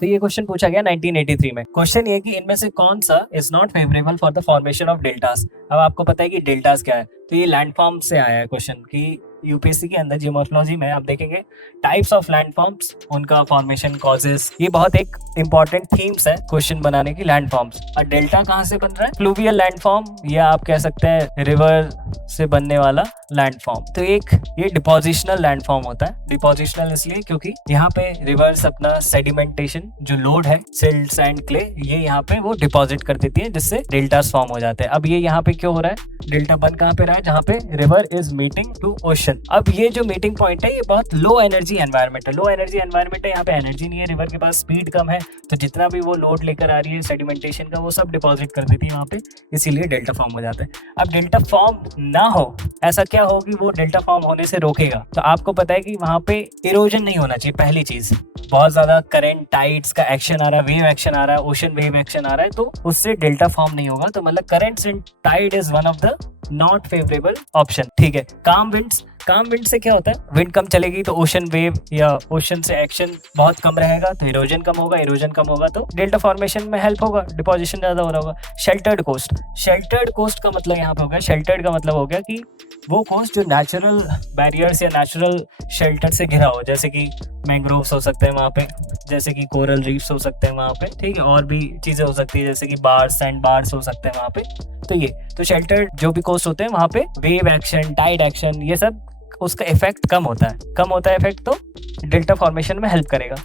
तो ये क्वेश्चन पूछा गया 1983 में। क्वेश्चन ये कि इनमें से कौन सा is not favourable for the formation of deltas. अब आपको पता है कि डेल्टास क्या है, तो ये लैंडफॉर्म से आया है क्वेश्चन कि यूपीएससी के अंदर जियोमॉर्फोलॉजी में आप देखेंगे टाइप्स ऑफ लैंडफॉर्म्स, उनका फॉर्मेशन कॉजेस, ये बहुत एक इंपॉर्टेंट थीम्स है क्वेश्चन बनाने की, लैंडफॉर्म्स। और डेल्टा कहाँ से बन रहा है? फ्लूवियल लैंडफॉर्म, या आप कह सकते हैं रिवर से बनने वाला लैंडफॉर्म। तो एक ये डिपोजिशनल लैंडफॉर्म होता है। डिपोजिशनल इसलिए क्योंकि यहाँ पे रिवर्स अपना सेडिमेंटेशन जो लोड है, सिल्ट, सैंड, क्ले, ये यहाँ पे वो डिपॉजिट कर देती है, जिससे डेल्टास फॉर्म हो जाते हैं। अब ये यहाँ पे क्यों हो रहा है? डेल्टा बन कहाँ पे रहा है? जहाँ पे river is meeting to ocean. अब ये जो मीटिंग पॉइंट है, ये बहुत लो एनर्जी एनवायरनमेंट है। लो एनर्जी एनवायरनमेंट है, यहाँ पे एनर्जी नहीं है, रिवर के पास स्पीड कम है, तो जितना भी वो लोड लेकर आ रही है सेडिमेंटेशन का, वो सब डिपॉजिट कर देती है वहाँ पे, इसीलिए डेल्टा फॉर्म हो जाता है। अब डेल्टा फॉर्म ना हो, ऐसा क्या हो कि वो डेल्टा फॉर्म होने से रोकेगा? तो आपको पता है कि वहाँ पे इरोजन नहीं होना चाहिए। पहली चीज, बहुत ज्यादा करंट, टाइड्स का एक्शन आ रहा है, वेव एक्शन आ रहा है, ओशन वेव एक्शन आ रहा है, तो उससे डेल्टा फॉर्म नहीं होगा। तो मतलब currents and tide is one of the not favourable option. ठीक है। काम विंड्स, काम विंड से क्या होता है? विंड कम चलेगी तो ओशन वेव या ओशन से एक्शन बहुत कम रहेगा, तो इरोजन कम होगा, इरोजन कम होगा तो डेल्टा फॉर्मेशन में हेल्प होगा, डिपोजिशन ज्यादा हो रहा होगा। शेल्टर्ड कोस्ट, शेल्टर्ड कोस्ट का मतलब यहाँ पे हो गया, शेल्टर्ड का मतलब हो गया कि वो कोस्ट जो नेचुरल बैरियर्स या नेचुरल शेल्टर से घिरा हो, जैसे कि मैंग्रोव्स हो सकते हैं वहाँ पे, जैसे कि कोरल रीफ्स हो सकते हैं वहाँ पे, ठीक है, और भी चीजें हो सकती है, जैसे कि बार्स, सैंड बार्स हो सकते हैं वहाँ पे। तो ये तो शेल्टर्ड जो भी कोस्ट होते हैं वहाँ पे वेव एक्शन, टाइड एक्शन, ये सब उसका इफेक्ट कम होता है, कम होता है इफेक्ट, तो डेल्टा फॉर्मेशन में हेल्प करेगा।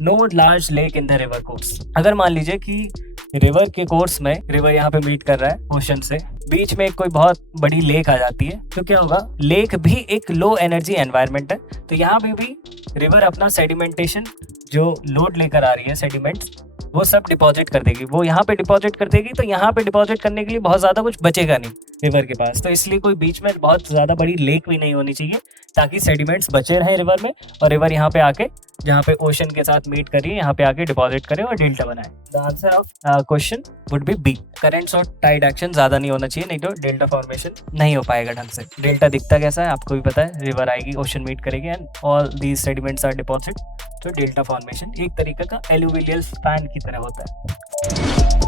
No large lake in the river course, अगर मान लीजिए कि रिवर के कोर्स में, रिवर यहाँ पे मीट कर रहा है ओशन से, बीच में कोई बहुत बड़ी लेक आ जाती है, तो क्या होगा? लेक भी एक लो एनर्जी एनवायरनमेंट है, तो यहाँ पे भी रिवर अपना सेडिमेंटेशन जो लोड लेकर आ रही है, सेडिमेंट्स, वो सब डिपॉजिट कर देगी, वो यहाँ पे डिपॉजिट कर देगी, तो यहाँ पे डिपॉजिट करने के लिए बहुत ज्यादा कुछ बचेगा नहीं रिवर के पास। तो इसलिए कोई बीच में बहुत ज्यादा बड़ी लेक भी नहीं होनी चाहिए, ताकि सेडिमेंट्स बचे रहें रिवर में, और रिवर यहाँ पे आके, जहाँ पे ओशन के साथ मीट करिए, यहाँ पे आके डिपॉजिट करे और डेल्टा बनाए। The answer of question would be B. Currents और टाइड एक्शन ज्यादा नहीं होना चाहिए, नहीं तो डेल्टा फॉर्मेशन नहीं हो पाएगा ढंग से। डेल्टा दिखता कैसा है आपको भी पता है, रिवर आएगी, ओशन मीट करेगी and all these sediments are deposit, तो डेल्टा फॉर्मेशन एक तरीके का एलुवियल फैन की तरह होता है।